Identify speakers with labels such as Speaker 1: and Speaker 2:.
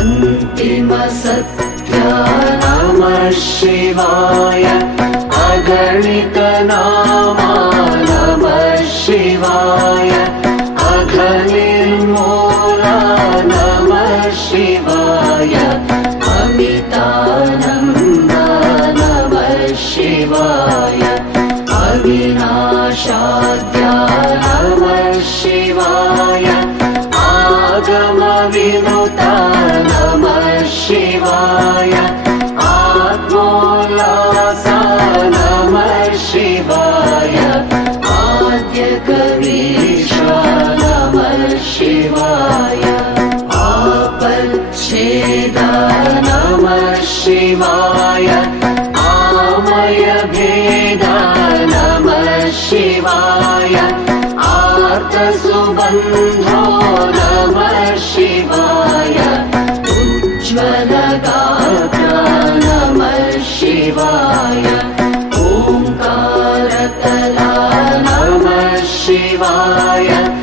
Speaker 1: अन्तिमसत्या नमः शिवाय अगणितनामा नमः शिवाय अघनिर्मूला नमः शिवाय अमितानन्दा नमः शिवाय अविनाशाद्या नमः शिवाय नमः शिवाय आत्मोल्लासा नमः शिवाय आद्यकवीशा नमः शिवाय आपच्छेदा नमः शिवाय आमयभेदा नमः शिवाय आर्तसुबन्धो नमः शिवाय शिवाय